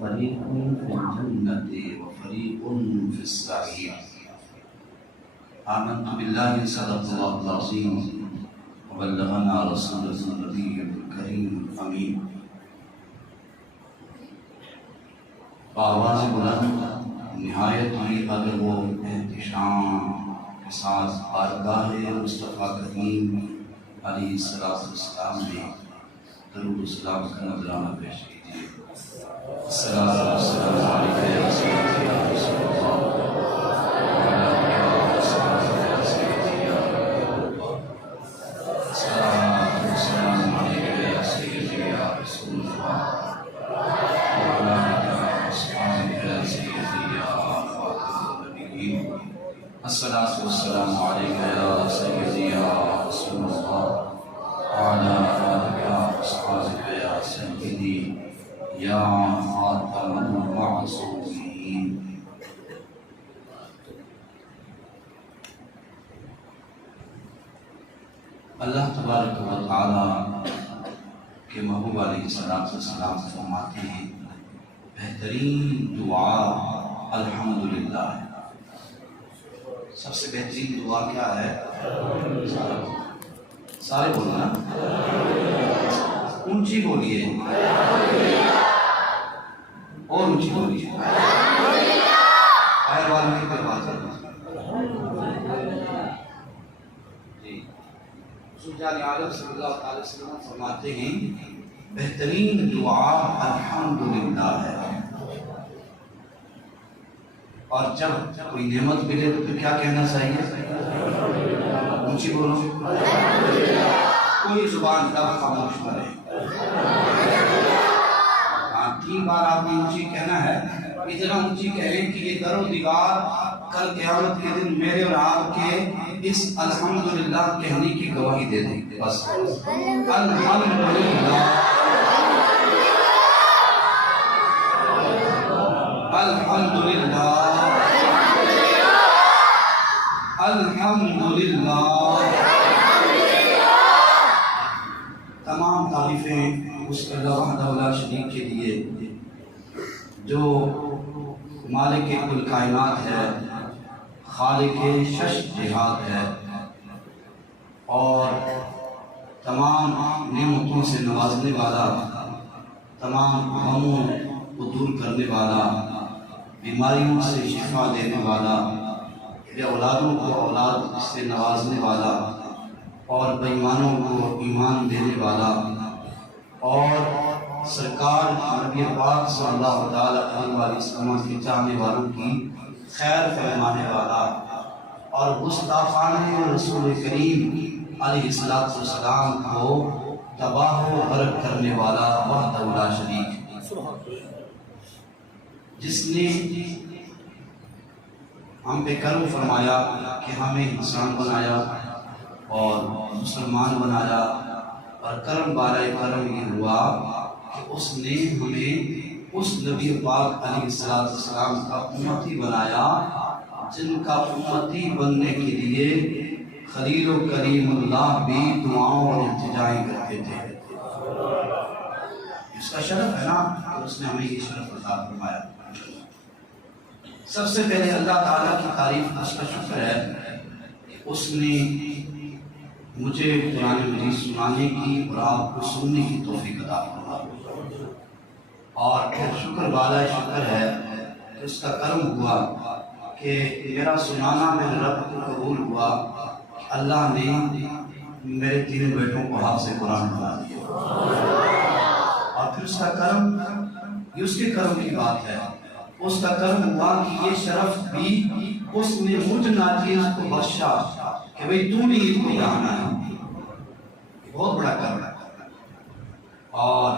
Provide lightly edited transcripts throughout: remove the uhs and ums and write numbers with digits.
فریق فی الجنة وفریق فی السعیر۔ آمنت باللہ صدق اللہ العظیم وبلغنا رسولہ النبی الکریم الامین۔ آواز بلند نہایت ہی ادب و احتشام کے ساتھ بارگاہ مصطفیٰ کریم علیہ السلام میں درود و سلام کا نذرانہ پیش کیجیے۔ السلام علیکم یا سیدی یا رسول اللہ وعلی آلہ و صحبہ یا سیدی یا حبیب اللہ۔ السلام علیکم یا سیدی یا رسول اللہ وعلی آلہ و صحبہ یا سیدی یا خاتم النبیین۔ الصلاۃ والسلام علیک یا سیدی یا رسول اللہ وعلی آلہ و صحبہ یا سیدی یا خاتم المعصومین۔ اللہ تبارک و تعالی کے محبوب علیہ السلام فرماتے ہیں بہترین دعا الحمدللہ ہے۔ سب سے بہترین دعا کیا ہے؟ سارے بولنا، اونچی بولیے اور اونچی بولیے، پیر والوں کی پرواز کرنا۔ جی رسول جان عالم صلی اللہ علیہ وسلم فرماتے ہیں بہترین دعا الحمدللہ ہے۔ اور جب کوئی نعمت ملے تو پھر کیا کہنا چاہیے؟ اونچی بولو، کوئی زبان تب خاموش نہ رہے۔ ہاں 3 بار آپ نے اونچی کہنا ہے، اتنا اونچی کہیں کہ یہ در و دیوار کل قیامت کے دن میرے اور آپ کے اس الحمدللہ کہنے کی گواہی دے دیں۔ بس الحمدللہ الحمدللہ الحمدللہ۔ تمام تعریفیں اس اللہ وحدہ لا شریک کے لیے جو مالک کل کائنات ہے، خالق شش جہات ہے اور تمام نعمتوں سے نوازنے والا، تمام غموں کو دور کرنے والا، بیماریوں سے شفا دینے والا، اولادوں کو اولاد سے نوازنے والا اور بے ایمانوں کو ایمان دینے والا، اور سرکار نبی پاک صلی اللہ علیہ وسلم کے چاہنے والوں کی خیر فرمانے والا، اور گستاخانہ رسول کریم علیہ السلام کو تباہ و غرق کرنے والا وحدہ لا شریک، جس نے ہم پہ کرم فرمایا کہ ہمیں انسان بنایا اور مسلمان بنایا، اور کرم بارہ کرم یہ ہوا کہ اس نے ہمیں اس نبی پاک علیہ السلام کا امتی بنایا جن کا امتی بننے کے لیے خلیل و کریم اللہ بھی دعاؤں اور التجائیں کرتے تھے۔ اس کا شرف ہے نا کہ اس نے ہمیں یہ شرف عطا فرمایا۔ سب سے پہلے اللہ تعالیٰ کی تعریف، اس کا شکر ہے کہ اس نے مجھے قرآن مجید سنانے کی اور آپ کو سننے کی توفیق عطا فرمائی، اور پھر شکر والا شکر ہے کہ اس کا کرم ہوا کہ میرا سنانا میرے رب کو قبول ہوا کہ اللہ نے میرے 3 بیٹوں کو حافظ قرآن بنا دیا، اور پھر اس کا کرم، یہ اس کے کرم کی بات ہے، اس کا کرم ہوا کہ یہ شرف بھی اس نے مجھ ناچیز کو بخشا کہ بھئی تو نے عید کو یہاں ہے، بہت بڑا کرم ہے۔ اور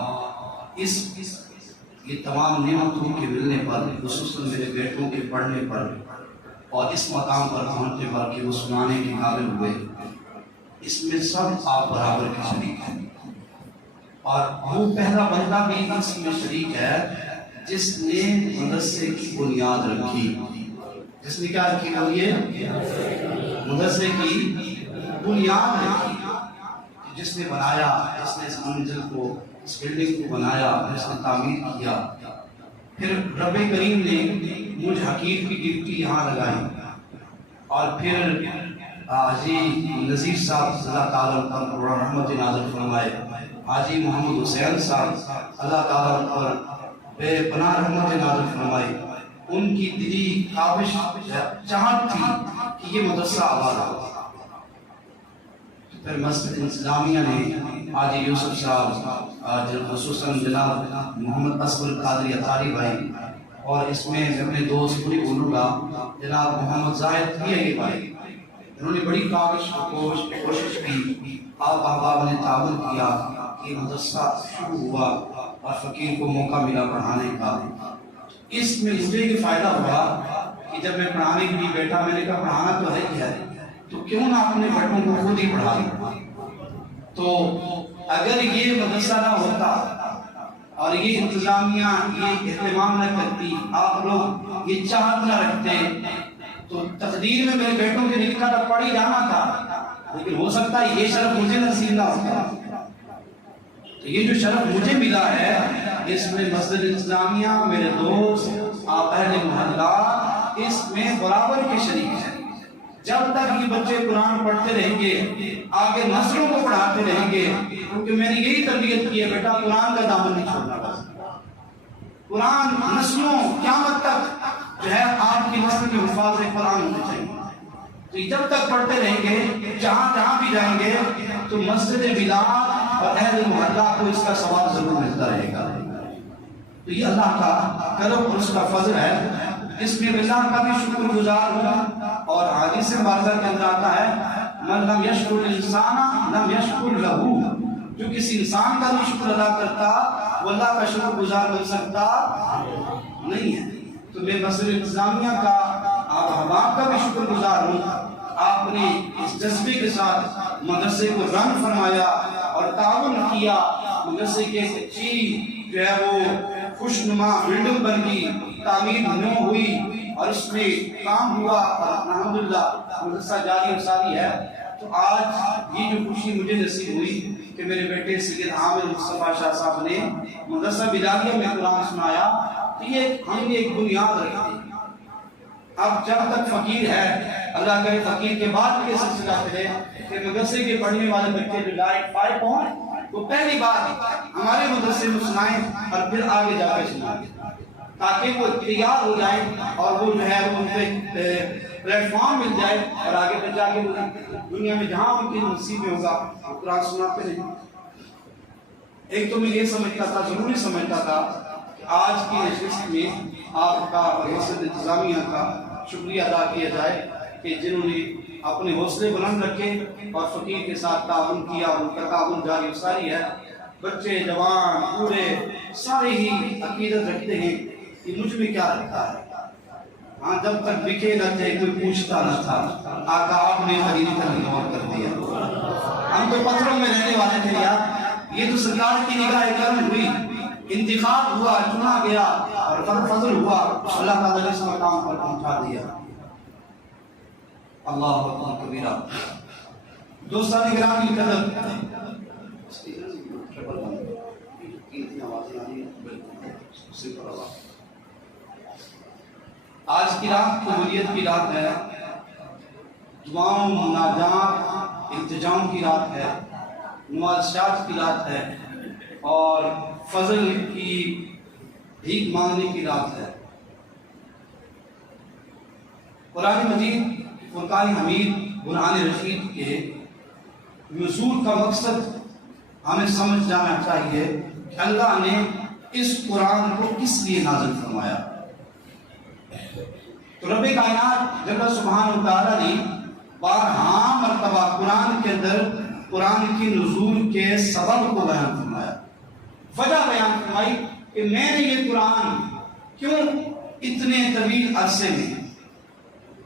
یہ تمام نعمتوں کے ملنے پر، خصوصاً میرے بیٹوں کے پڑھنے پر اور اس مقام پر پہنچنے پر کہ وہ سنانے کے قابل ہوئے، اس میں سب آپ برابر کے شریک ہیں، اور وہ پہلا بندہ بھی اس میں شریک ہے جس نے مدرسے کی بنیاد رکھی۔ جس نے کیا رکھی؟ بولیے، مدرسے کی بنیاد رکھی، جس نے بنایا، جس نے اس منزل کو، اس بلڈنگ کو بنایا، جس نے تعمیر کیا، پھر رب کریم نے مجھ حقیر کی ڈیوٹی یہاں لگائی، اور پھر حاجی نذیر صاحب اللہ تعالیٰ پر رحمت نازل فرمائے، حاجی محمد حسین صاحب اللہ تعالیٰ پر بے پناہ رحمت نازل فرمائے۔ ان کی دلی کاوش چاہت تھی کہ یہ مدرسہ آباد ہو۔ پھر مسجد اسلامیہ نے حاجی یوسف صاحب، خصوصاً جناب محمد اصغر قادری اطاری بھائی، اور اس میں اپنے دوست پوری بولوں گا جناب محمد زاہد یہ بھائی، انہوں نے بڑی کوشش کی، آپ احباب نے تعاون کیا کہ مدرسہ شروع ہوا اور فقیر کو موقع ملا پڑھانے کا۔ اس میں مجھے یہ فائدہ ہوا کہ جب میں پڑھانے کے لیے بیٹھا، میں نے کہا پڑھانا تو ہے ہی ہے، تو کیوں نہ اپنے بچوں کو خود ہی پڑھا لوں۔ تو اگر یہ مدرسہ نہ ہوتا اور یہ انتظامیہ یہ اہتمام نہ کرتی، آپ لوگ یہ چاہت نہ رکھتے، تو تقدیر میں میرے بیٹوں کے لکھا تھا پڑھ ہی جانا تھا، لیکن ہو سکتا ہے یہ شرف مجھے نصیب نہ ہوتا۔ تو یہ جو شرف مجھے ملا ہے، اس میں مسجد اسلامیہ، میرے دوست، آپ اہل محلہ اس میں برابر کے شریک ہیں۔ جب تک یہ بچے قرآن پڑھتے رہیں گے، آگے نسلوں کو پڑھاتے رہیں گے، کیونکہ میں نے یہی تربیت کی ہے، بیٹا قرآن کا دامن نہیں چھوڑنا، قرآن نسلوں قیامت تک جو ہے آپ کی نسل کے حفاظ قرآن ہونے چاہیے۔ تو جب تک پڑھتے رہیں گے، جہاں جہاں بھی جائیں گے، تو مسجد بلال اور اہل محلہ کو اس کا ثواب ضرور ملتا رہے گا۔ تو یہ اللہ کا کرم اور اس کا فضل ہے، اس میں اللہ کا بھی شکر گزار ہوں۔ اور حدیث مبارکہ کے اندر آتا ہے، من لم یشکر الانسان لم یشکر لہو، جو کسی انسان کا بھی شکر ادا کرتا وہ اللہ کا شکر گزار بن سکتا نہیں ہے۔ تو میں مسجد انتظامیہ کا، آپ احباب کا بھی شکر گزار ہوں، آپ نے اس جذبے کے ساتھ مدرسے کو رنگ فرمایا اور تعاون کیا، مدرسے کے اچھی جو ہے وہ خوشنما بلڈنگ بن گئی، تعمیر نو ہوئی اور اس میں کام ہوا، اور الحمدللہ مدرسہ جاری و ساری ہے۔ تو آج یہ جو خوشی مجھے نصیب ہوئی کہ میرے بیٹے سید عامر مصطفیٰ شاہ صاحب نے مدرسہ بلالیہ میں قرآن سنایا، تو یہ ہم نے ایک بنیاد رکھی۔ اب جب تک فقیر ہے، اللہ کرے فقیر کے بعد یہ سلسلہ چلے کہ مدرسے کے پڑھنے والے بچے جو لائٹ 5 ہوں، تو پہلی بات ہمارے مدرسے میں سنائیں اور پھر آگے جا کے سنائیں، تاکہ وہ تیار ہو جائیں اور وہ جو ہے ان پہ پلیٹ فارم مل جائے، اور آگے پہ جا کے دنیا میں جہاں ان کی نصیب میں ہوگا وہ قرآن سناتے رہیں۔ ایک تو میں یہ سمجھتا تھا، ضروری سمجھتا تھا کہ آج کی نشست میں آپ کا اور مسجد انتظامیہ کا شکریہ ادا کیا جائے کہ جنہوں نے اپنے حوصلے بلند رکھے اور فقیر کے ساتھ تعاون کیا، ان کا تعاون جاری و ساری ہے۔ بچے جوان بوڑھے سارے ہی عقیدت رکھتے ہیں کہ مجھ میں کیا رکھتا ہے۔ ہاں، جب تک بکے نہ تھے کوئی پوچھتا نہ تھا، آقا آپ نے خریدی کر اگنور کر دیا۔ ہم تو پتھروں میں رہنے والے تھے یار، یہ تو سرکار کی نگاہ کرم ہوئی، انتخاب ہوا، چنا گیا اور فضل ہوا، اللہ تعالیٰ نے اس مقام پر پہنچا دیا۔ اللہ اکبر کبیرہ۔ دوستان گرامی کی قدر، آج کی رات قبولیت کی رات ہے، دعاؤں مناجات التجاؤں کی رات ہے، نوازشات کی رات ہے، اور فضل کی بھیک مانگنے کی رات ہے۔ قرآن مجید فرقان حمید برہان رشید کے نزول کا مقصد ہمیں سمجھ جانا چاہیے کہ اللہ نے اس قرآن کو کس لیے نازل فرمایا۔ تو رب کائنات جل سبحانہ وتعالی نے بارہا مرتبہ قرآن کے اندر قرآن کی نزول کے سبب کو بیان فرمایا، وجہ بیان فرمائی کہ میں نے یہ قرآن کیوں اتنے طویل عرصے میں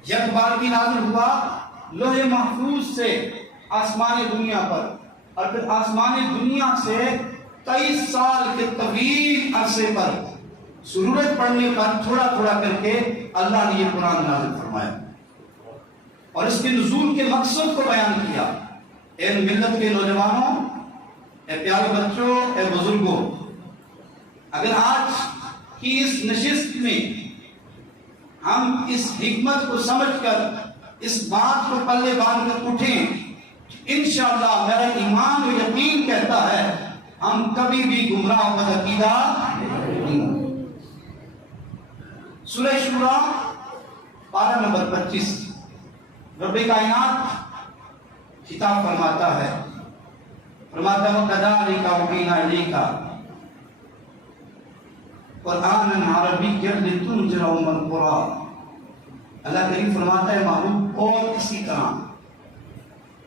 یک بار کی نازل ہوا لوح محفوظ سے آسمان دنیا پر، اور پھر آسمان دنیا سے 23 سال کے طویل عرصے پر ضرورت پڑنے پر تھوڑا تھوڑا کر کے اللہ نے یہ قرآن نازل فرمایا اور اس کے نزول کے مقصد کو بیان کیا۔ اے ملت کے نوجوانوں، اے پیارے بچوں، اے بزرگوں، اگر آج کہ اس نشست میں ہم اس حکمت کو سمجھ کر اس بات کو پلے باندھ کر اٹھیں، انشاءاللہ میرا ایمان و یقین کہتا ہے ہم کبھی بھی گمراہ و بدعقیدہ نہیں ہوں۔ سورہ شورا پارہ نمبر 25 رب کائنات خطاب فرماتا ہے، فرماتا ہے وَكَذَلِكَ أَوْحَيْنَا إِلَيْكَ قرآنًا عَرَبِيًّا لِتُنذِرَ أُمَّ الْقُرَىٰ۔ اللہ کریم فرماتا ہے محبوب اور اسی طرح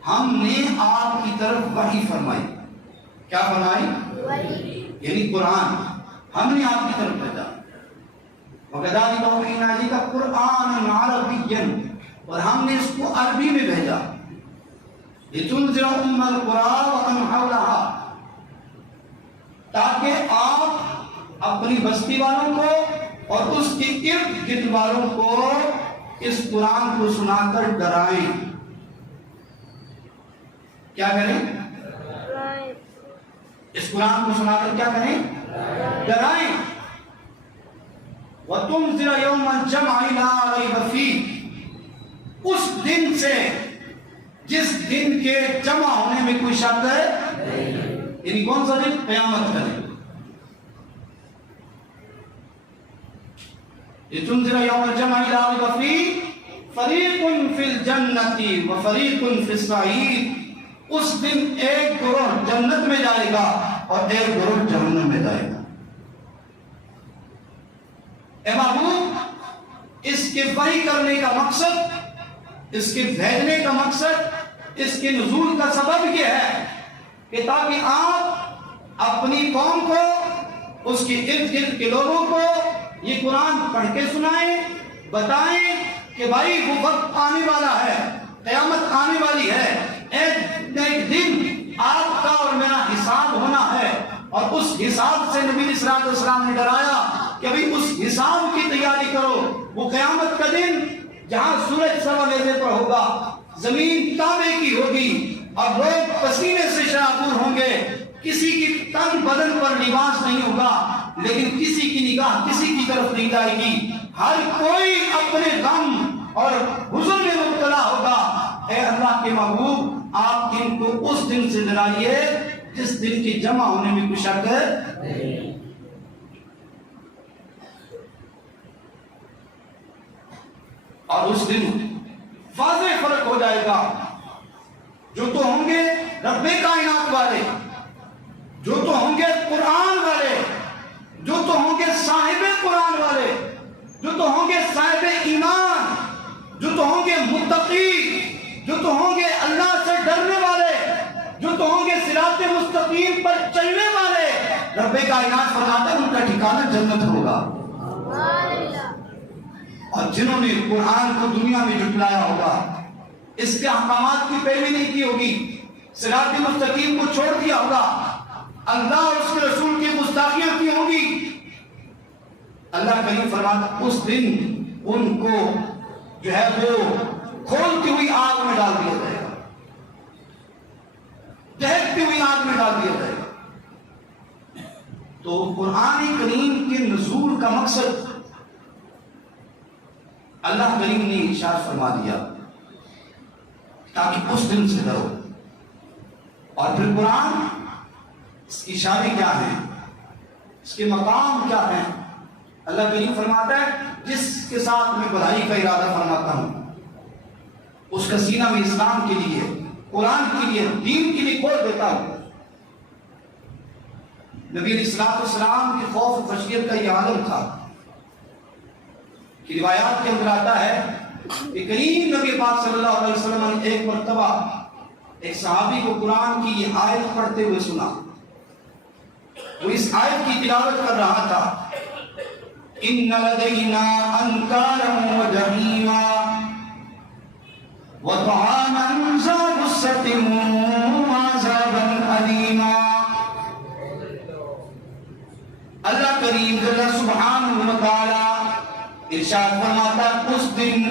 ہم نے آپ کی طرف وحی فرمائی۔ کیا فرمائی؟ یعنی قرآن ہم نے آپ کی طرف بھیجا۔ وَكَذَلِكَ أَوْحَيْنَا إِلَيْكَ قُرْآنًا عَرَبِيًّا، اور ہم نے اس کو عربی میں بھیجا، لِتُنذِرَ أُمَّ الْقُرَىٰ وَمَنْ حَوْلَهَا، تاکہ آپ اپنی بستی والوں کو اور اس کے ارد گرد والوں کو اس قرآن کو سنا کر ڈرائیں۔ کیا کریں؟ اس قرآن کو سنا کر کیا کریں؟ ڈرائیں۔ وَتُنذِرَ يَوْمَ الْجَمْعِ لَا رَيْبَ فِيهِ، اس دن سے جس دن کے جمع ہونے میں کوئی شک ہے، یعنی کون سا دن؟ قیامت کا دن۔ لِتُنذِرَ يَوْمَ الْجَمْعِ لَا رَيْبَ فِيهِ فَرِيقٌ فِي الْجَنَّةِ وَفَرِيقٌ فِي السَّعِيرِ، اس دن ایک گروہ جنت میں جائے گا اور ایک گروہ جہنم میں جائے گا۔ اے محبوب، اس کے وحی کرنے کا مقصد، اس کے بھیجنے کا مقصد، اس کے نزول کا سبب یہ ہے کہ تاکہ آپ اپنی قوم کو، اس کے ارد گرد کے لوگوں کو یہ قرآن پڑھ کے سنائیں، بتائیں کہ بھائی وہ وقت آنے والا ہے، قیامت آنے والی ہے، ایک دن آپ کا اور میرا حساب ہونا ہے، اور اس حساب سے نبی صلی اللہ علیہ وسلم نے ڈرایا کہ ابھی اس حساب کی تیاری کرو۔ وہ قیامت کا دن جہاں سورج سوا نیزے پر ہوگا، زمین تانبے کی ہوگی، اور لوگ پسینے سے شرابور ہوں گے، کسی کی تن بدن پر لباس نہیں ہوگا، لیکن کسی کی نگاہ کسی کی طرف نہیں جائے گی، ہر کوئی اپنے غم اور حزن میں مبتلا ہوگا۔ اے اللہ کے محبوب، آپ ان کو اس دن سے ڈرائیے جس دن کے جمع ہونے میں کوئی شک ہے۔ اور اس دن واضح فرق ہو جائے گا، جو تو ہوں گے رب کائنات والے، جو تو ہوں گے قرآن والے، جو تو ہوں گے صاحب قرآن والے، جو تو ہوں گے صاحب ایمان، جو تو ہوں گے متقی، جو تو ہوں گے اللہ سے ڈرنے والے، جو تو ہوں گے صراط مستقیم پر چلنے والے، رب کائنات فرماتا ہے ان کا ٹھکانہ جنت ہوگا۔ اور جنہوں نے قرآن کو دنیا میں جھٹلایا ہوگا، اس کے احکامات کی پیروی نہیں کی ہوگی، صراط مستقیم کو چھوڑ دیا ہوگا، اللہ اور اس کے رسول کی گستاخیاں کی ہوں گی، اللہ کریم فرماتا اس دن ان کو جو ہے وہ کھولتی ہوئی آگ میں ڈال دیا جائے گا، دہکتی ہوئی آگ میں ڈال دیا جائے گا۔ تو قرآن کریم کے نزول کا مقصد اللہ کریم نے ارشاد فرما دیا تاکہ اس دن سے ڈرو۔ اور پھر قرآن، اس کی شان کیا ہے، اس کے مقام کیا ہے؟ اللہ کریم فرماتا ہے جس کے ساتھ میں بھلائی کا ارادہ فرماتا ہوں اس کا سینہ میں اسلام کے لیے، قرآن کے لیے، دین کے لیے کھول دیتا ہوں۔ نبی علیہ السلام کے خوف و خشیت کا یہ عالم تھا کہ روایات کے اندر آتا ہے کہ کریم نبی پاک صلی اللہ علیہ وسلم نے ایک مرتبہ ایک صحابی کو قرآن کی یہ آیت پڑھتے ہوئے سنا۔ وہ اس آیت کی تلاوت کر رہا تھا، ان لدینا انکارا وجحیما وطعاما ذا غصۃ وعذابا الیما۔ اللہ کریم جل سبحانہ وتعالی ارشاد فرماتا اس دن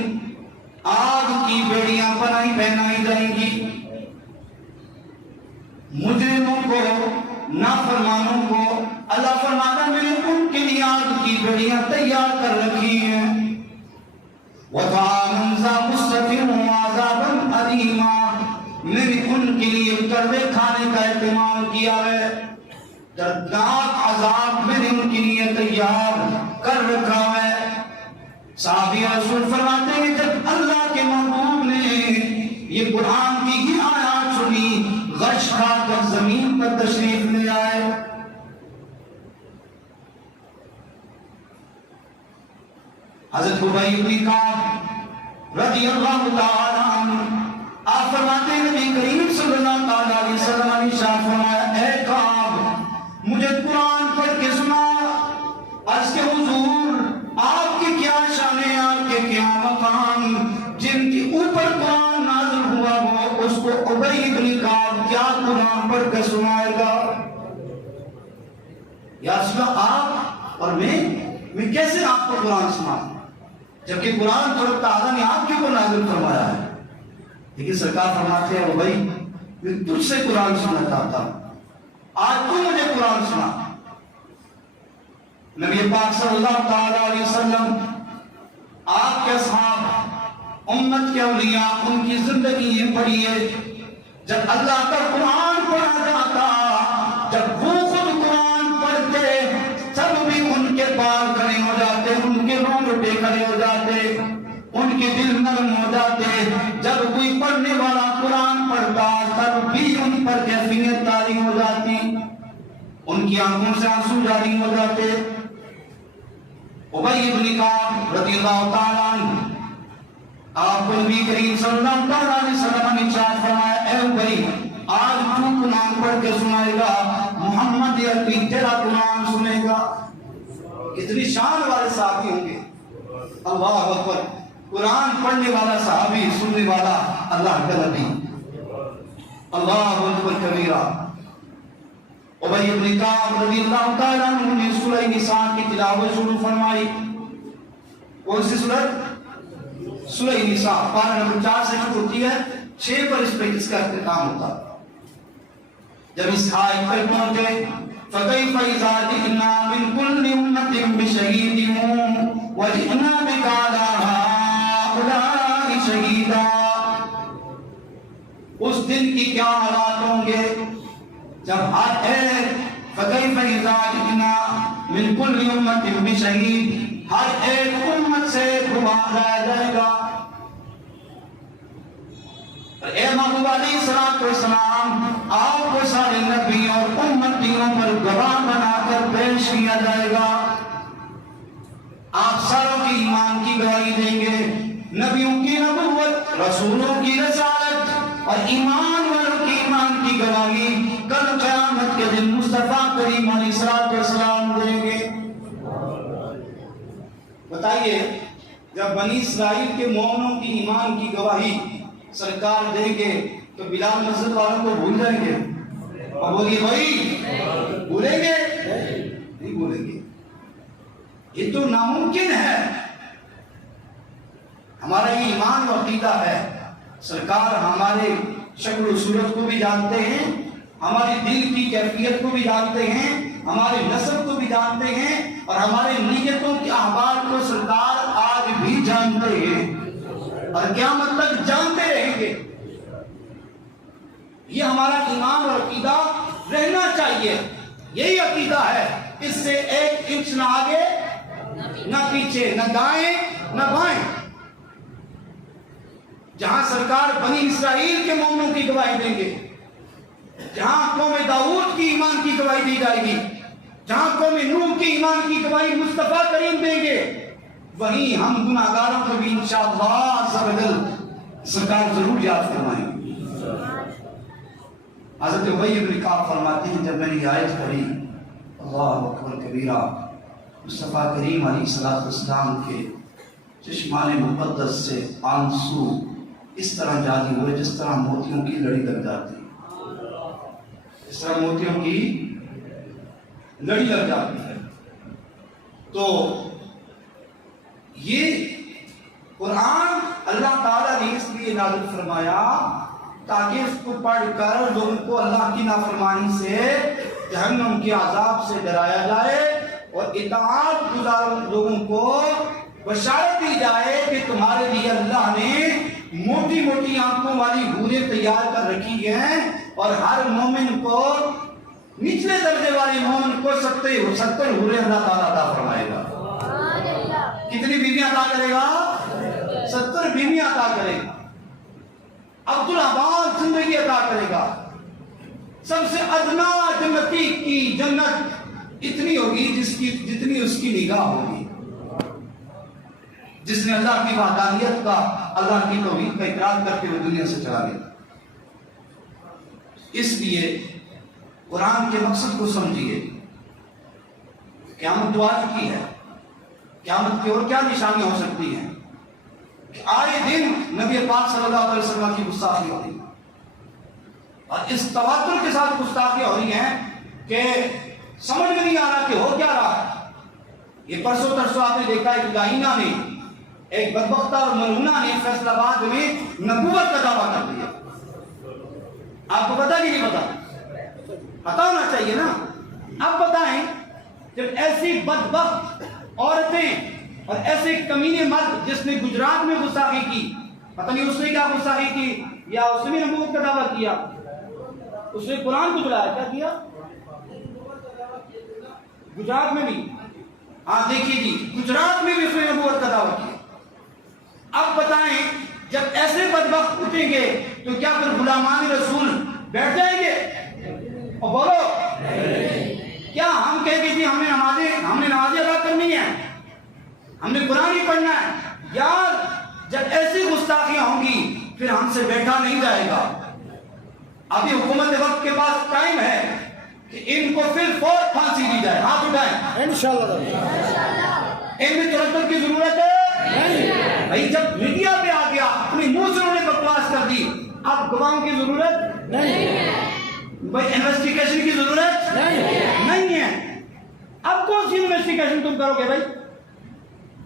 آگ کی بیڑیاں پہنائی جائیں گی، مجرموں کو، نافرمانوں کو اللہ فرماتا ہے میں نے ان کے لیے آگ کی بیڑیاں تیار کر رکھی ہیں وَطَعَامٌ ذَا غُصَّةٍ وَعَذَابًا أَلِيمًا میں نے ان کے لیے کڑوے کھانے کا اہتمام کیا ہے دردناک عذاب میں نے ان کے لیے تیار کر رکھا ہے صحابی رسول فرماتے ہیں جب اللہ کے محبوب نے یہ قرآن کی یہ آیات سنی غش کھا کر زمین پر تشریف لے آئے حضرت ابی بن کعب رضی اللہ تعالی عنہ آپ فرماتے ہیں نبی کریم صلی اللہ علیہ وسلم نے ارشاد فرمایا اے کعب مجھے قرآن پڑھ کے سنا عرض کے حضور آپ کی کیا شان ہے آپ کے کیا مقام جن کے اوپر قرآن نازل ہوا وہ اس کو ابی بن کعب کیا قرآن پڑھ کے سنائے گا یا رسول اللہ آپ اور میں کیسے آپ کو قرآن سناؤں جبکہ قرآن تو تعالیٰ نے آپ کے کو نازل فرمایا ہے لیکن سرکار فرماتے ہیں وہ بھائی میں تجھ سے قرآن سننا چاہتا ہوں آج تو مجھے قرآن سنا نبی پاک صلی اللہ تعالیٰ علیہ وسلم آپ کے اصحاب امت کے اولیاء ان کی زندگی یہ پڑھیے جب اللہ کا قرآن پڑھا جاتا جب وہ خود قرآن پڑھتے سب بھی ان کے پار کھڑے ہو جاتے ان کے رونگٹے کھڑے ہو جاتے ان کے دل نرم ہو جاتے جب کوئی پڑھنے والا قرآن پڑھتا تب بھی ان پر کیفیت طاری ہو جاتی ان کی آنکھوں سے آنسو جاری ہو جاتے ابی بن کعب رضی اللہ تعالیٰ عنہ آپ کو نبی کریم صلی اللہ علیہ وسلم نے ارشاد فرمایا اے ابی آج تو قرآن پڑھ کے سنائے گا محمد عربی تیرا قرآن سنے گا کتنی شان والے صحابی ہوں گے اللہ اکبر قرآن پڑھنے والا صحابی سننے والا اللہ کا نبی اللہ اکبر کبیرہ ابی بن کعب رضی اللہ تعالیٰ عنہ نے سورہ نساء کی تلاوت شروع فرمائی کون سی سورت سورہ نساء پارہ نمبر 4 سے شروع ہوتی ہے 6 پر اس پہ اس کا اختتام ہوتا جب اس آیت پر پہنچے فَكَيْفَ إِذَا جِئْنَا مِنْ كُلِّ أُمَّةٍ بِشَهِيدٍ وَجِئْنَا بِكَ عَلَىٰ هَٰؤُلَاءِ شَهِيدًا اس دن کی کیا حالات ہوں گے جب ہر ایک فَكَيْفَ إِذَا جِئْنَا مِنْ كُلِّ أُمَّةٍ بِشَهِيدٍ ہر ایک امت سے گواہ لایا جائے گا اے محبوب علیہ السلام آپ کو سارے نبی اور امتیوں پر گواہ بنا کر پیش کیا جائے گا آپ ساروں کی ایمان کی گواہی دیں گے نبیوں کی نبوت رسولوں کی رسالت اور ایمان والوں کی ایمان کی گواہی کل قیامت کے دن مصطفیٰ کریم علیہ السلام دیں گے بتائیے جب بنی اسرائیل کے مومنوں کی ایمان کی گواہی سرکار دیں گے تو بلال مسجد والوں کو بھول جائیں گے اور بولیے بھائی بھولیں گے نہیں بھولیں گے یہ تو ناممکن ہے ہمارا یہ ایمان و عقیدہ ہے سرکار ہمارے شکل و صورت کو بھی جانتے ہیں ہمارے دل کی کیفیت کو بھی جانتے ہیں ہمارے نسب کو بھی جانتے ہیں اور ہمارے نیتوں کے احوال کو سرکار آج بھی جانتے ہیں اور کیا مطلب جانتے رہیں گے یہ ہمارا ایمان اور عقیدہ رہنا چاہیے یہی عقیدہ ہے اس سے ایک انچ نہ آگے نہ پیچھے نہ دائیں نہ بائیں جہاں سرکار بنی اسرائیل کے مومنوں کی گواہی دیں گے جہاں قوم داؤد کی ایمان کی گواہی دی جائے گی جہاں قوم نوح کی ایمان کی گواہی مصطفیٰ کریم دیں گے وہیں ہم گناہگاروں کو بھی انشاءاللہ عز و جل سرکار ضرور یاد فرمائیں گے حضرت ابی بن کعب فرماتے ہیں جب میں نے یہ آیت پڑھی اللہ اکبر کبیرہ مصطفیٰ کریم علیہ السلام کے چشمان مقدس سے آنسو اس طرح جاری ہوئے جس طرح موتیوں کی لڑی لگ جاتی اس طرح موتیوں کی لڑی لگ جاتی ہے تو یہ قرآن اللہ تعالیٰ نے اس لیے نازل فرمایا تاکہ اس کو پڑھ کر لوگوں کو اللہ کی نافرمانی سے جہنم کے عذاب سے ڈرایا جائے اور اطاعت گزار لوگوں کو بشارت دی جائے کہ تمہارے لیے اللہ نے موٹی موٹی آنکھوں والی حوریں تیار کر رکھی ہیں اور ہر مومن کو نچلے درجے والی مومن کو 70 حوریں اللہ تعالیٰ عطا فرمائے گا. کتنی بیویاں عطا کرے گا؟ 70 بیویاں عطا کرے گا. عبدالآباد زندگی عطا کرے گا. سب سے ادنا جنتی کی جنت اتنی ہوگی جتنی اس کی نگاہ ہوگی. جس نے اللہ کی وحدانیت کا، اللہ کی توحید کا اقرار کر کے وہ دنیا سے چلا گیا. اس لیے قرآن کے مقصد کو سمجھیے. قیامت تو آ چکی ہے، قیامت کی اور کیا نشانیاں ہو سکتی ہیں کہ آئے دن نبی پاک صلی اللہ علیہ وسلم کی گستاخی ہو رہی ہے، اور اس تواتر کے ساتھ گستاخیاں ہو رہی ہیں کہ سمجھ میں نہیں آ رہا کہ ہو کیا رہا ہے. یہ پرسوں ترسوں آپ نے دیکھا ایک داہینہ نے، ایک بدبختہ اور ملعونہ نے فیصل آباد میں نبوت کا دعویٰ کر دیا. آپ کو پتا کہ نہیں پتا؟ پتا ہونا چاہیے نا. اب بتائیں جب ایسی بدبخت عورتیں اور ایسے کمینے مرد جس نے گجرات میں گستاخی کی، پتہ نہیں اس نے کیا گستاخی کی، یا اس نے بھی نبوت کا دعویٰ کیا، اس نے قرآن کو جلایا، کیا کیا گجرات میں بھی. ہاں دیکھیے جی، گجرات میں بھی اس نے نبوت کا دعویٰ کیا. اب بتائیں جب ایسے بدبخت اٹھیں گے تو کیا پھر غلامان رسول بیٹھ جائیں گے؟ اور بولو کیا ہم کہیں گے جی ہم نے نمازیں ادا کرنی ہے، ہم نے قرآن ہی پڑھنا ہے؟ یار جب ایسی گستاخیاں ہوں گی پھر ہم سے بیٹھا نہیں جائے گا. ابھی حکومت وقت کے پاس ٹائم ہے کہ ان کو پھر فوراً پھانسی دی جائے. ہاتھ اٹھائیں انشاءاللہ. ان میں تردد کی ضرورت ہے نہیں. بھائی جب میڈیا پہ آ گیا اپنی منہ سے انہوں نے بکواس کر دی، اب گواہوں کی ضرورت نہیں ہے، بھائی انویسٹیگیشن کی ضرورت نہیں ہے. اب کون سی انویسٹیگیشن تم کرو گے بھائی؟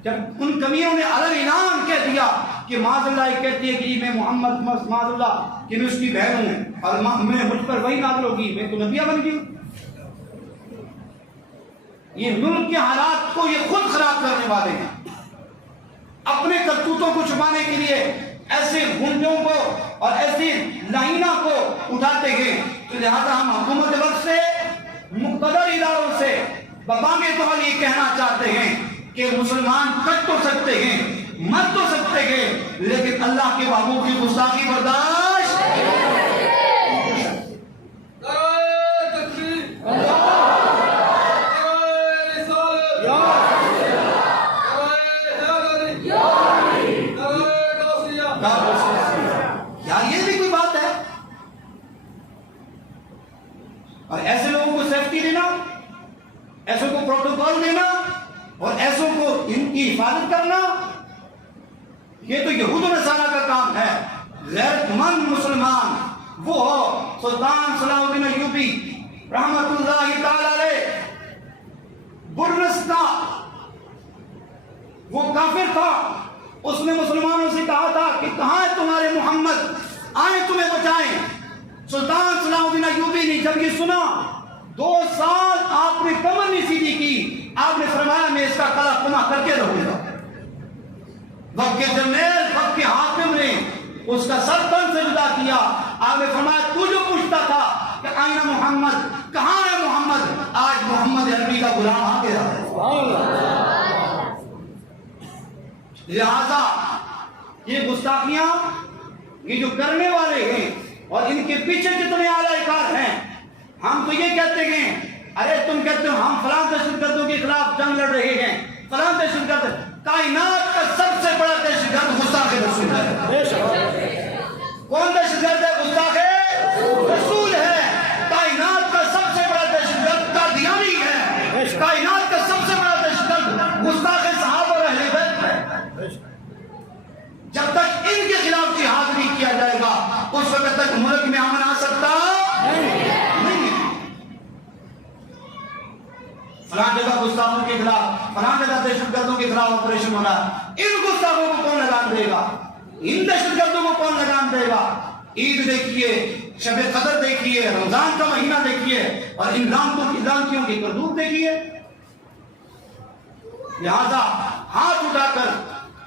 جب ان کمیوں نے علن انعام کہہ دیا کہ معاذ اللہ یہ کہتی ہے کہ میں محمد معاذ اللہ کہ میں اس کی بہن ہوں اور میں مجھ پر وہی نازل ہوگی، میں تو نبیہ بن گئی ہوں. یہ ملک کے حالات کو یہ خود خراب کرنے والے ہیں. اپنے کرتوتوں کو چھپانے کے لیے ایسے گنڈوں کو اور ایسی لائنہ کو اٹھاتے ہیں. تو لہذا ہم حکومت وقت سے، مقتدر اداروں سے ببانگ تو یہ کہنا چاہتے ہیں کہ مسلمان کٹ تو سکتے ہیں، مر تو سکتے ہیں، لیکن اللہ کے محبوب کی گستاخی برداشت یار یہ بھی کوئی بات ہے؟ اور ایسے لوگوں کو سیفٹی دینا، ایسوں کو پروٹوکول دینا اور ایسوں کو ان کی حفاظت کرنا، یہ تو یہود و نصارہ کا کام ہے. غیرت مند مسلمان وہ ہو سلطان صلاح الدین ایوبی رحمت اللہ تعالی علیہ، برس تھا، وہ کافر تھا، اس نے مسلمانوں سے کہا تھا کہ کہاں ہے تمہارے محمد، آئیں تمہیں بچائیں. سلطان صلاح الدین ایوبی نے جب یہ سنا 2 سال آپ نے کمر نہیں سیدھی کی، آپ نے فرمایا میں اس کا قلع کما کر کے رہوں گا. وقت کے جرنیل، وقت کے حاکم نے اس کا سر تن سے جدا کیا. آپ نے فرمایا تو جو پوچھتا تھا کہ آئین محمد، کہاں ہے محمد، آج محمد عربی کا غلام آ گیا ہے. لہذا یہ گستاخیاں یہ جو کرنے والے ہیں اور ان کے پیچھے جتنے اعلی کار ہیں، ہم تو یہ کہتے ہیں ارے تم کہتے ہو ہم فلاں دہشت گردوں کے خلاف جنگ لڑ رہے ہیں، فلاں دہشت گرد. کائنات کا سب سے بڑا دہشت گرد گستاخ رسول ہے. کون دہشت گرد ہے؟ گستاخ رسول ہے. کائنات کا سب سے بڑا دہشت گرد قادیانی ہے. کائنات کا سب سے بڑا دہشت گرد گستاخ صحابہ اور اہل بیت ہے. جب تک ان کے خلاف جہاد نہیں کیا جائے گا اس وقت تک ملک میں امن آ سکتا نہیں. فلاں جگہ گستاخوں کے خلاف، فلاں جگہ دہشت گردوں کے خلاف آپریشن ہو رہا، ان گستاخوں کو کون لگام دے گا؟ ان دہشت گردوں کو کون لگام دے گا؟ عید دیکھیے شب قدر دیکھیے، رمضان کا مہینہ دیکھیے، اور ان لانتیوں کی کردوت دیکھیے۔ لہذا ہاتھ اٹھا کر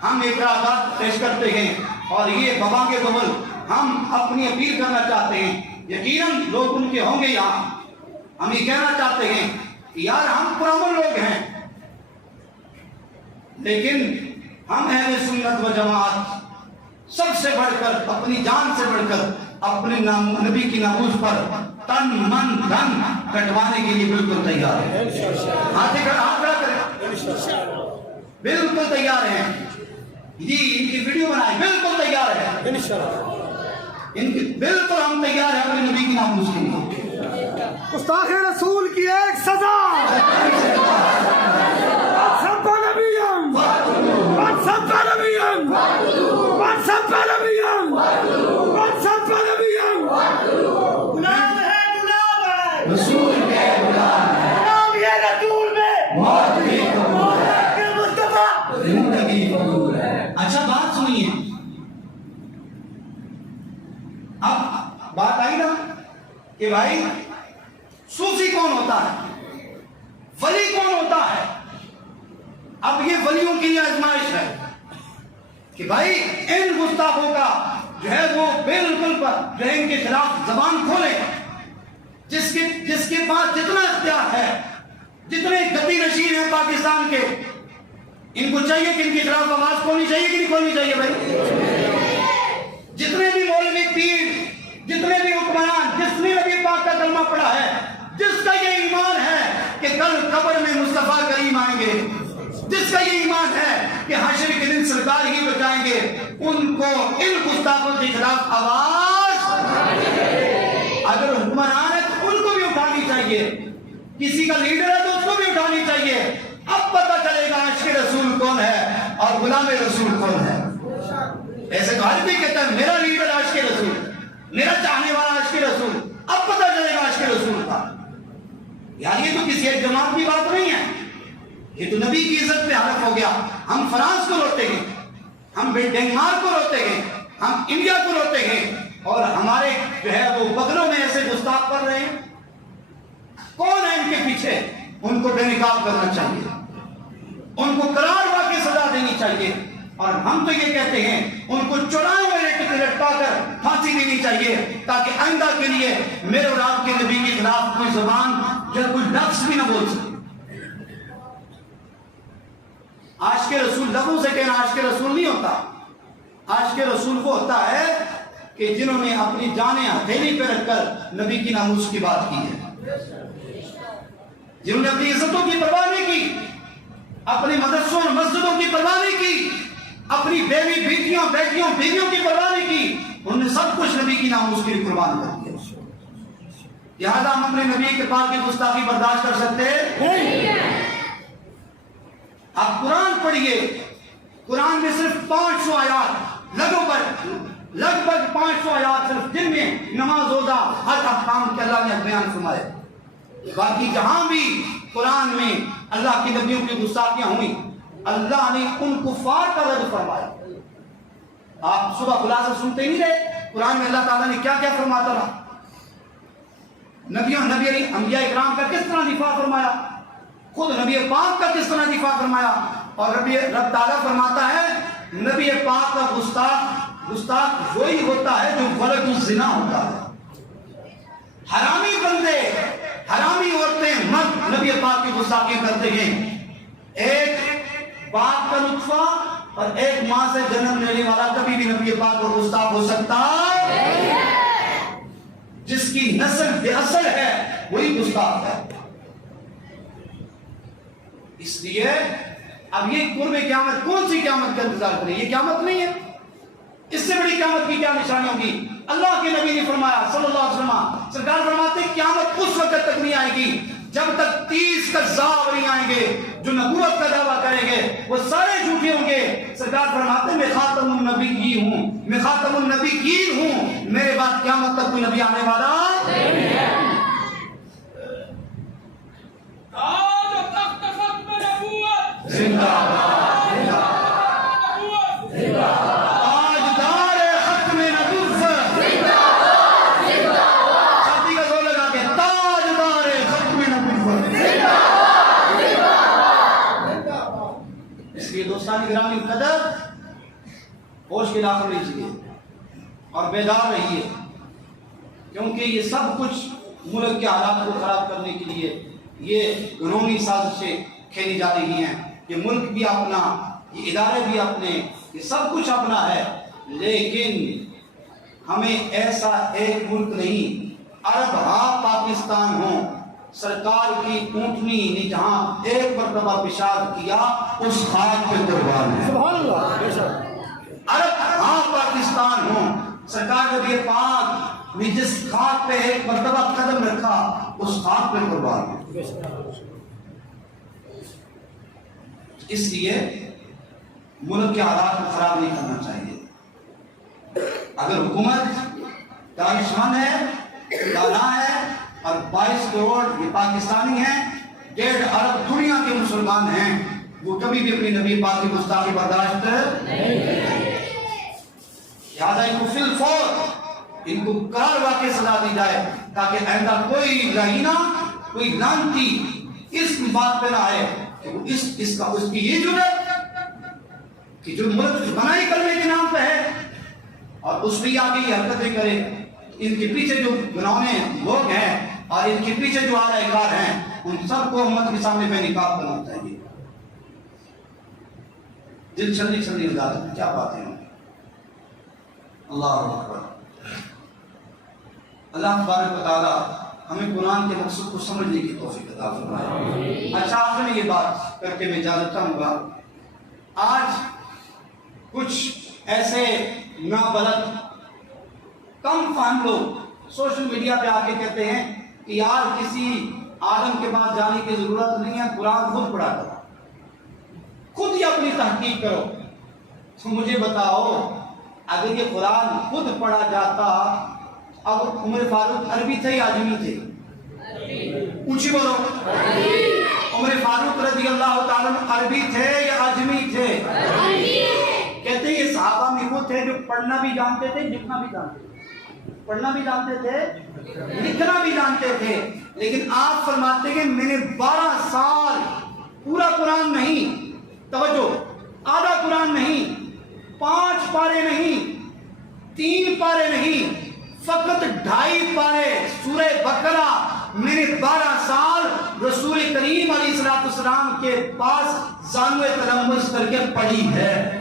ہم اعتراضات پیش کرتے ہیں، اور یہ بابا کے قبل ہم اپنی اپیل کرنا چاہتے ہیں۔ یقیناً لوگ ان کے ہوں گے یہاں، ہم یہ کہنا چاہتے ہیں کہ یار ہم پرامن لوگ ہیں، لیکن ہم اہل سنت و جماعت سب سے بڑھ کر، اپنی جان سے بڑھ کر، اپنے نبی کی ناموس پر تن من دھن کٹوانے کے لیے بالکل تیار ہیں۔ ہاتھ کھڑا کریں، بالکل تیار ہیں جی، ان کی ویڈیو بنائیں، بالکل تیار ہے ان کی، بالکل ہم تیار ہیں اپنے نبی کی ناموس کے لیے۔ گستاخ رسول کی ایک سزا، غلام ہے رسول کے غلام ہے، غلام یہ رسول میں موت بھی قبول ہے، کہ مصطفیٰ زندگی قبول ہے۔ اچھا بات سنیے، اب بات آئی نا کہ بھائی صوفی کون ہوتا ہے، ولی کون ہوتا ہے۔ اب یہ ولیوں کی آزمائش ہے کہ بھائی ان گستاخوں کا جو ہے وہ بالکل جو ہے ان کے خلاف زبان کھولے، جس کے پاس جتنا اختیار ہے، جتنے گتی نشین ہیں پاکستان کے، ان کو چاہیے کہ ان کے خلاف آواز کھولنی چاہیے کہ نہیں کھولنی چاہیے بھائی۔ جتنے بھی مولوی پیر، جتنے بھی حکمران، جس نے نبی پاک کا کلمہ پڑھا ہے، جس کا یہ ایمان ہے کہ کل قبر میں مصطفیٰ کریم آئیں گے، جس کا یہ ایمان ہے کہ حشر کے دن سرکار ہی بچائیں گے، ان کو ان گستاخوں کے خلاف آواز، اگر حکمران ہے تو ان کو بھی اٹھانی چاہیے، کسی کا لیڈر ہے تو اس کو بھی اٹھانی چاہیے۔ اب پتہ چلے گا عاشق رسول کون ہے اور غلام رسول کون ہے۔ ایسے تو ہر کوئی کہتا ہے میرا لیڈر عاشق رسول، میرا چاہنے والا عاشق رسول، اب پتہ چلے گا عاشق رسول کا۔ یار یہ تو کسی ایک جماعت کی بات نہیں ہے، یہ تو نبی کی عزت پہ حلف ہو گیا۔ ہم فرانس کو روتے ہیں، ہم ڈینمارک کو روتے ہیں، ہم انڈیا کو روتے ہیں، اور ہمارے جو ہے وہ بغلوں میں ایسے گستاخ پڑھ رہے ہیں۔ کون ہے ان کے پیچھے؟ ان کو بے نقاب کرنا چاہیے، ان کو قرار وا کی سزا دینی چاہیے، اور ہم تو یہ کہتے ہیں ان کو چوراہے میں لٹکا کر پھانسی دینی چاہیے، تاکہ آئندہ کے لیے میرے اور آپ کے نبی کے خلاف کوئی زبان یا کوئی لفظ بھی نہ بول سکے۔ عاشق رسول لفظوں سے کہنا عاشق رسول نہیں ہوتا۔ عاشق رسول وہ ہوتا ہے کہ جنہوں نے اپنی جانیں ہتھیلی پہ رکھ کر نبی کی ناموس کی بات کی ہے، جنہوں نے اپنی عزتوں کی پرواہ نہیں کی، اپنی مدرسوں اور مسجدوں کی پرواہ نہیں کی، اپنی بیٹیوں کی پرواہ نہیں کی، انہوں نے سب کچھ نبی کی ناموس کے لیے قربان کر دیا۔ لہذا ہم اپنے نبی کے پاک کی گستاخی برداشت کر سکتے ہیں؟ آپ قرآن پڑھیے، قرآن میں صرف 500 آیات، لگ بھگ 500 آیات صرف جن میں نماز روزہ ہر احکام کے اللہ نے بیان فرمائے۔ باقی جہاں بھی قرآن میں اللہ کی نبیوں کی گستاخیاں ہوئی، اللہ نے ان کفار کا رد فرمایا۔ آپ صبح خلاصہ سنتے نہیں رہے قرآن میں اللہ تعالیٰ نے کیا کیا فرماتا رہا، انبیاء اکرام کا کس طرح دفاع فرمایا، خود نبی پاک کا کس طرح دفاع فرمایا، اور رب تعالیٰ فرماتا ہے نبی پاک کا گستاخ وہی ہوتا ہے جو ولد الزنا ہوتا ہے۔ حرامی بندے، حرامی عورتیں، مرد نبی پاک کی گستاخی کرتے ہیں۔ ایک باپ کا نطفہ اور ایک ماں سے جنم لینے والا کبھی بھی نبی پاک کو گستاخ ہو سکتا ہے؟ جس کی نسل بے اصل ہے وہی گستاخ ہے۔ اس لیے اب یہ قرب قیامت، کون سی قیامت کا انتظار کریں؟ یہ قیامت نہیں ہے، اس سے بڑی قیامت کی کیا نشانی ہوگی؟ اللہ کے نبی نے فرمایا صلی اللہ علیہ وسلم، سرکار فرماتے ہیں قیامت اس وقت تک نہیں آئے گی جب تک 30 کذاب نہیں آئیں گے جو نبوت کا دعویٰ کریں گے، وہ سارے جھوٹے ہوں گے۔ سرکار فرماتے ہیں میں خاتم النبیین ہوں، میں خاتم النبیین ہوں، میرے بعد قیامت تک کوئی نبی آنے والا نہیں ہے۔ زندہ لیے دوستان گرامی قدر ہوش کے داخل لیجیے اور بیدار رہیے، کیونکہ یہ سب کچھ ملک کے حالات کو خراب کرنے کے لیے یہ گھنونی سازشیں کھیلی جا رہی ہیں۔ یہ ملک بھی اپنا، یہ ادارے بھی اپنے، یہ سب کچھ اپنا ہے، لیکن ہمیں ایسا ایک ملک نہیں، عرب ہاں پاکستان ہوں، سرکار کی اونٹنی نے جہاں ایک مرتبہ پیشاب کیا اس خاک پہ قربان ہے۔ سبحان اللہ، بے شک۔ عرب ہاں پاکستان ہوں، سرکار نبی پاک نے جس خاک پہ ایک مرتبہ قدم رکھا اس خاک پہ قربان ہے۔ بے شک۔ اس لیے ملک کے حالات کو خراب نہیں کرنا چاہیے۔ اگر حکومت دانشمند ہے، دانا ہے اور 22 کروڑ یہ پاکستانی ہیں، 1.5 ارب دنیا کے مسلمان ہیں، وہ کبھی بھی اپنی نبی پاک کی گستاخی برداشت لہذا ان کو فی الفور ان کو قرار واقع سزا دی جائے تاکہ آئندہ کوئی لعینہ، کوئی لعنتی اس بات پہ نہ آئے کہ وہ اس کی یہ جرات کہ جو ملک بنائی کرنے کے نام پہ ہے اور اس بھی آگے یہ حرکتیں کرے۔ ان کے پیچھے جو گناہونے لوگ ہیں اور ان کے پیچھے جو اعلی کار ہیں ان سب کو امت کے سامنے بے نقاب کرنا چاہیے۔ دل چھلنی چھلنی عدالت کیا باتیں ہیں۔ اللہ اکبر۔ اللہ تبارک و تعالی ہمیں قرآن کے مقصود کو سمجھنے کی توفیق عطا فرمائے۔ اچھا آخر میں یہ بات کر کے میں اجازت چاہوں گا، آج کچھ ایسے نابلد کم فہم لوگ سوشل میڈیا پہ آ کے کہتے ہیں کہ یار کسی عالم کے پاس جانے کی ضرورت نہیں ہے، قرآن خود پڑھا کرو، خود ہی اپنی تحقیق کرو۔ تو مجھے بتاؤ اگر یہ قرآن خود پڑھا جاتا، اب عمر فاروق عربی تھے یا عجمی تھے؟ اونچی بولو، عمر فاروق رضی اللہ تعالیٰ عربی تھے یا عجمی تھے؟ کہتے ہیں یہ صحابہ میں وہ تھے جو پڑھنا بھی جانتے تھے، لکھنا بھی جانتے تھے، پڑھنا بھی جانتے تھے، لکھنا بھی جانتے تھے، لیکن آپ فرماتے ہیں میں نے 12 سال پورا قرآن نہیں، توجہ، آدھا قرآن نہیں، 5 پارے نہیں، 3 پارے نہیں، فقط 2.5 پارے سورہ بقرہ میں نے 12 سال رسول کریم علیہ السلام کے پاس زانوِ تلمس کر کے پڑھی ہے۔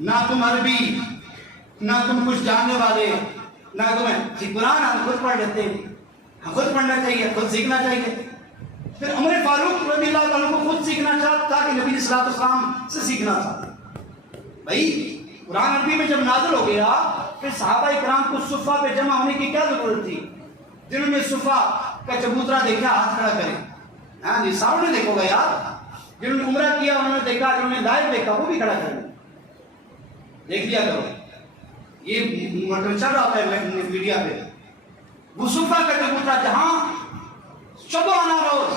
نہ تم عربی، نہ تم کچھ جاننے والے، نہ تمہیں قرآن ہم خود پڑھ لیتے ہیں، ہم خود پڑھنا چاہیے، خود سیکھنا چاہیے۔ پھر عمر فاروق رضی اللہ تعالیٰ کو خود سیکھنا چاہتا کہ نبی صلی اللہ علیہ وسلم سے سیکھنا تھا۔ بھائی قرآن عربی میں جب نازل ہو گیا پھر صحابہ کرام کو صفہ پہ جمع ہونے کی کیا ضرورت تھی؟ جنہوں نے صفہ کا چبوترا دیکھا ہاتھ کھڑا کریں۔ ہاں جی سامنے دیکھو گا یار، جنہوں نے عمرہ کیا انہوں نے دیکھا، جنہوں نے لائیو دیکھا وہ بھی کھڑا کریں، دیکھ لیا کرو۔ یہ مطلب چل رہا ہوتا ہے میڈیا پہ، وہ صفہ کا چبوترا جہاں شبانہ روز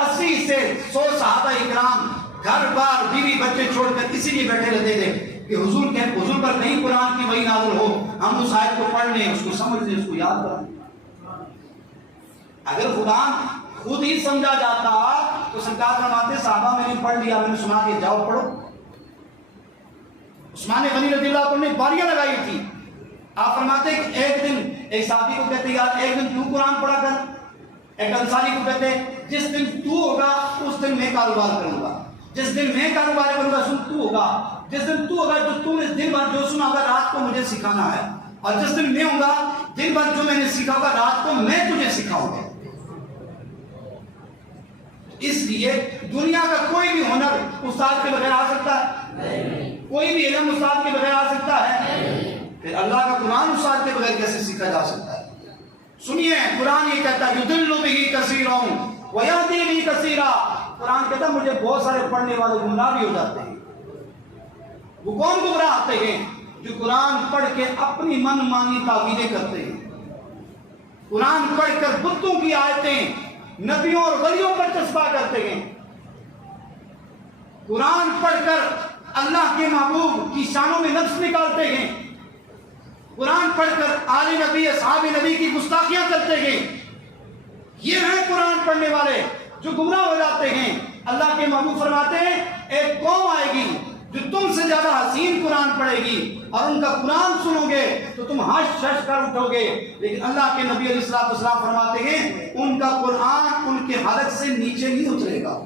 80 سے 100 صحابہ اکرام گھر بار بیوی بچے چھوڑ کر اسی لیے بیٹھے رہتے تھے کہ حضور پر نہیں قرآن کی وحی نازل ہو، ہم اس آیت کو پڑھ لیں، اس کو سمجھ لیں، اس کو یاد کر لیں۔ اگر قرآن خود ہی سمجھا جاتا تو سرکار فرماتے صحابہ میں نے پڑھ لیا، میں نے سنا دیا، جاؤ پڑھو۔ عثمان غنی رضی اللہ عنہ نے باریاں لگائی تھی، آپ فرماتے کہ ایک دن ایک صحابی کو کہتے یار ایک دن تو قرآن پڑھا کر، ایک انصاری کو کہتے جس دن تو ہوگا اس دن میں کاروبار کروں گا، جس دن میں کاروبار کروں گا سن تو ہوگا، جس دن تو ہوگا جو تو نے دن بھر جو سنا ہوگا رات کو مجھے سکھانا ہے، اور جس دن میں ہوں گا دن بھر جو میں نے سیکھا ہوگا رات کو میں تجھے سکھاؤں گا۔ اس لیے دنیا کا کوئی بھی ہنر استاد کے بغیر آ سکتا ہے؟ کوئی بھی علم استاد کے بغیر آ سکتا ہے؟ پھر اللہ کا قرآن استاد کے بغیر کیسے سیکھا جا سکتا ہے؟ سنیے قرآن یہ کہتا ہے یضل بہ کثیرا ویہدی بہ کثیرا، قرآن کہتا ہے مجھے بہت سارے پڑھنے والے گمراہ بھی ہو جاتے ہیں۔ وہ کون گمراہ آتے ہیں؟ جو قرآن پڑھ کے اپنی من مانی تعویلیں کرتے ہیں، قرآن پڑھ کر بتوں کی آیتیں نبیوں اور ولیوں پر چسپاں کرتے ہیں، قرآن پڑھ کر اللہ کے محبوب کی شانوں میں نقص نکالتے ہیں، قرآن پڑھ کر آل نبی اصحاب نبی کی گستاخیاں کرتے ہیں۔ یہ ہیں قرآن پڑھنے والے جو گمراہ ہو جاتے ہیں۔ محبوب فرماتے ہیں ایک قوم آئے گی جو تم سے زیادہ حسین قرآن پڑھے گی اور ان کا قرآن سنو گے تو تم ہنس شش کر اٹھو گے، لیکن اللہ کے نبی علیہ السلام فرماتے ہیں ان کا قرآن ان کے حلق سے نیچے نہیں اترے گا۔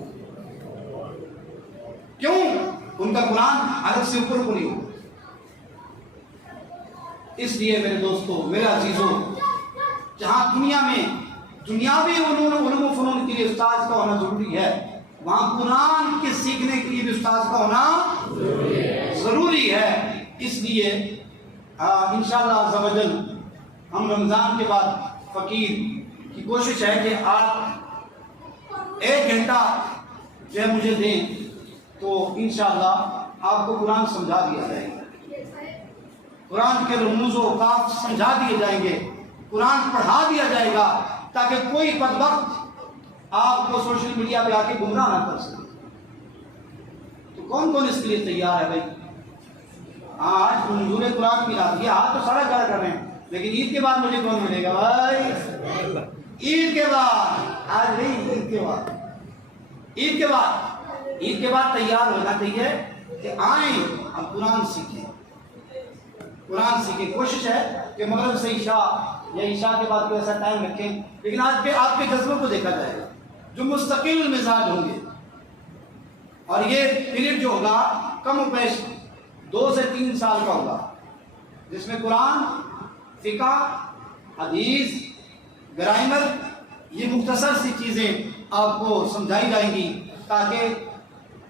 کیوں؟ ان کا قرآن حلق سے اوپر کو نہیں ہوگا۔ اس لیے میرے دوستو، میرے عزیزوں، جہاں دنیا میں دنیاوی علوم و فنون کے لیے استاد کا ہونا ضروری ہے، وہاں قرآن کے سیکھنے کے لیے بھی استاد کا ہونا ضروری ہے۔ اس لیے انشاءاللہ عز و جل ہم رمضان کے بعد فقیر کی کوشش ہے کہ آپ 1 گھنٹہ جو ہے مجھے دیں تو انشاءاللہ آپ کو قرآن سمجھا دیا جائے گا، قرآن کے رموز و اوقاف سمجھا دیے جائیں گے، قرآن پڑھا دیا جائے گا تاکہ کوئی بدبخت آپ کو سوشل میڈیا پہ آ کے گمراہ نہ کر سکے۔ تو کون کون اس کے لیے تیار ہے بھائی؟ آج منظور قرآن کی رات، یہ ہاتھ تو سارا کر رہے ہیں، لیکن عید کے بعد مجھے کون ملے گا بھائی؟ عید کے بعد، آج نہیں، عید کے بعد، عید کے بعد، عید کے بعد تیار ہونا چاہیے کہ آئیں ہم قرآن سیکھیں، قرآن سیکھیں۔ کوشش ہے کہ مغرب سے عشاء یا عشاء کے بعد کوئی ایسا ٹائم رکھیں، لیکن آج کے آپ کے جذبوں کو دیکھا جائے گا جو مستقل مزاج ہوں گے، اور یہ پیریڈ جو ہوگا کم و بیش 2 سے 3 سال کا ہوگا، جس میں قرآن، فقہ، حدیث، گرامر، یہ مختصر سی چیزیں آپ کو سمجھائی جائیں گی تاکہ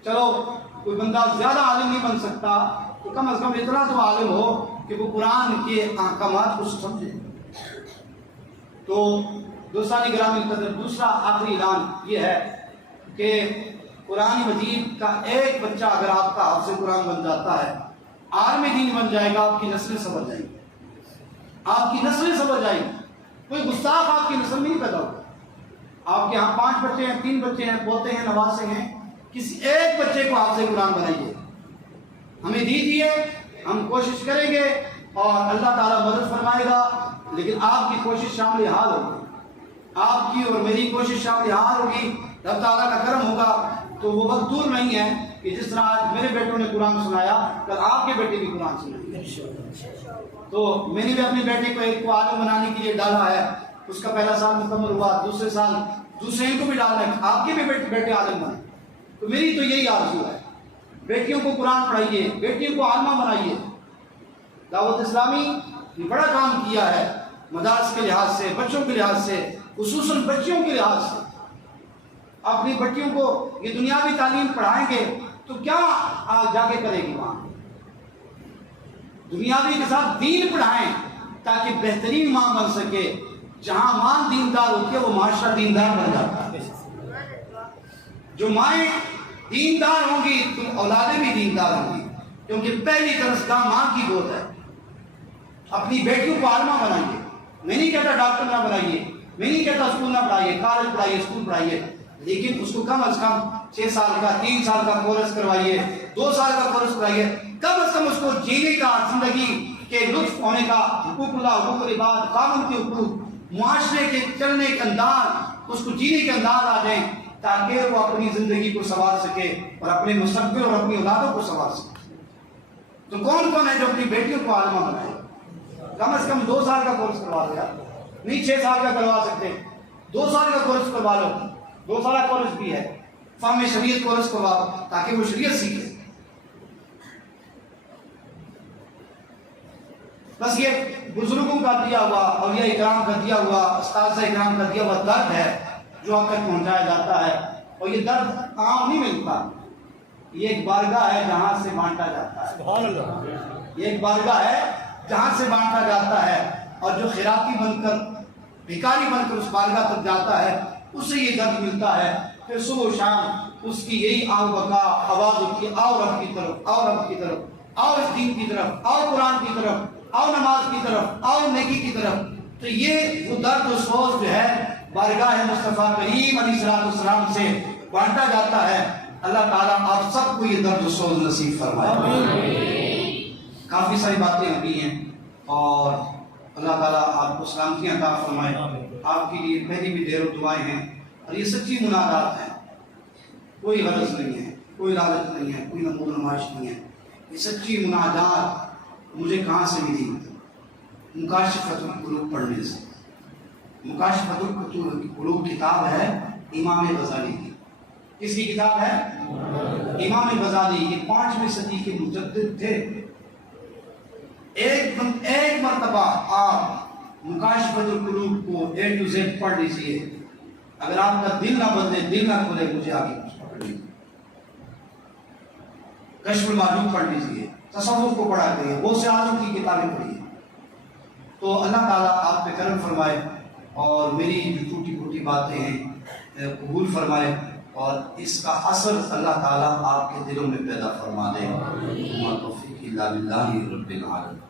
چلو کوئی بندہ زیادہ عالم نہیں بن سکتا تو کم از کم اتنا تو عالم ہو کہ وہ قرآن کے احکامات کو سمجھے۔ تو دوستان گرامی قدر، دوسرا آخری اعلان یہ ہے کہ قرآن مجید کا ایک بچہ اگر آپ کا حافظ قرآن بن جاتا ہے، عالم دین بن جائے گا، آپ کی نسلیں سنور جائیں گی، آپ کی نسلیں سنور جائیں گی، کوئی گستاخ آپ کی نسل میں نہیں پیدا ہوگا۔ آپ کے یہاں 5 بچے ہیں، 3 بچے ہیں، پوتے ہیں، نواسے ہیں، کسی ایک بچے کو حافظ قرآن بنائیے، ہمیں دیجیے، ہم کوشش کریں گے اور اللہ تعالیٰ مدد فرمائے گا، لیکن آپ کی کوشش شامل حال ہوگی، آپ کی اور میری کوشش شامل حال ہوگی، رب تعالیٰ کا کرم ہوگا تو وہ وقت دور نہیں ہے کہ جس طرح آج میرے بیٹوں نے قرآن سنایا کل آپ کے بیٹے بھی قرآن سنائیں گے۔ تو میں نے بھی اپنے بیٹے کو ایک کو عالم بنانے کے لیے ڈالا ہے، اس کا پہلا سال مکمل ہوا، دوسرے سال دوسرے کو بھی ڈالنا ہے، آپ کے بھی بیٹے عالم بنائیں۔ تو میری تو یہی آرزو ہے، بیٹیوں کو قرآن پڑھائیے، بیٹیوں کو عالمہ بنائیے۔ دعوت اسلامی نے بڑا کام کیا ہے مدارس کے لحاظ سے، بچوں کے لحاظ سے، خصوصاً بچیوں کے لحاظ سے۔ اپنی بچیوں کو یہ دنیاوی تعلیم پڑھائیں گے تو کیا جا کے کرے گی وہاں؟ دنیاوی کے ساتھ دین پڑھائیں تاکہ بہترین ماں بن سکے۔ جہاں ماں دیندار ہوتی ہے وہ معاشرہ دیندار بن جاتا ہے۔ جو مائیں دیندار ہوں گی تو اولادیں بھی دیندار ہوں گی، کیونکہ پہلی درسگاہ ماں کی گود ہے۔ اپنی بیٹیوں کو عالمہ بنائیے، میں نہیں کہتا ڈاکٹر نہ بنائیے، میں نہیں کہتا اسکول نہ پڑھائیے، کالج پڑھائیے، اسکول پڑھائیے، لیکن اس کو کم از کم 6 سال کا، 3 سال کا کورس کروائیے، 2 سال کا کورس کروائیے، کم از کم اس کو جینے کا، زندگی کے لطف ہونے کا، حقوق اللہ، حقوق العباد، قانون کے حقوق، معاشرے کے چلنے کے انداز، اس کو جینے کے انداز آ جائیں تاکہ وہ اپنی زندگی کو سنوار سکے اور اپنے مستقبل اور اپنی اولادوں کو سنوار سکے۔ تو کون کون ہے جو اپنی بیٹیوں کو عالمہ بنائے؟ کم از کم 2 سال کا کورس کروا دیا، نہیں 6 سال کا کروا سکتے، 2 سال کا کورس کروا لو، 2 سال کا کورس بھی ہے، فہم شریعت کورس کرواؤ تاکہ وہ شریعت سیکھے۔ بس یہ بزرگوں کا دیا ہوا، اولیاء اکرام کا دیا ہوا، اساتذہ اکرام کا دیا ہوا درد ہے جو آپ تک پہنچایا جاتا ہے، اور یہ درد عام نہیں ملتا، یہ ایک بارگاہ ہے جہاں سے بانٹا جاتا ہے۔ سبحان اللہ۔ یہ ایک بارگاہ ہے جہاں سے بانٹا جاتا ہے، اور جو خیراتی بن کر، بھکاری بن کر اس بارگاہ تک جاتا ہے اسے یہ درد ملتا ہے۔ پھر صبح و شام اس کی یہی آؤ بکا آواز ہوتی ہے، آؤ رب کی طرف، آؤ رب کی طرف، آؤ اس دین کی طرف، آؤ قرآن کی طرف، آؤ نماز کی طرف، آؤ نیکی کی طرف۔ تو یہ وہ درد و سوز جو ہے بارگاہ مصطفیٰ کریم علیہ السلام سے بانٹا جاتا ہے۔ اللہ تعالیٰ آپ سب کو یہ درد و سوز نصیب فرمائے۔ کافی ساری باتیں ابھی ہیں اور اللہ تعالیٰ آپ کو سلامتی عطا فرمائے۔ آپ کے لیے پہلی بھی دیر و دعائیں ہیں اور یہ سچی منادات ہیں۔ کوئی غرض نہیں ہے، کوئی لالچ نہیں ہے، کوئی نمود نمائش نہیں ہے. یہ سچی مناجات مجھے کہاں سے ملی؟ مکاشفۃ القلوب پڑھنے سے. مکاشفۃ القلوب کتاب ہے امام غزالی کی. کس کی کتاب ہے؟ امام غزالی. یہ 5ویں صدی کے مجدد تھے. ایک مرتبہ آپ مکاشفۃ القلوب کو A to Z پڑھ لیجیے. اگر آپ کا دل نہ بدلے، دل نہ کھلے، مجھے آگے کچھ پکڑ لیجیے. کشف المعلوم پڑھ لیجیے، تصوف کو پڑھا کریے، بہت سے عالم کی کتابیں پڑھیے. تو اللہ تعالیٰ آپ پہ کرم فرمائے اور میری جو ٹوٹی پھوٹی باتیں ہیں قبول فرمائے، اور اس کا اثر اللہ تعالیٰ آپ کے دلوں میں پیدا فرما دے. توفیق الا باللہ رب العالمین.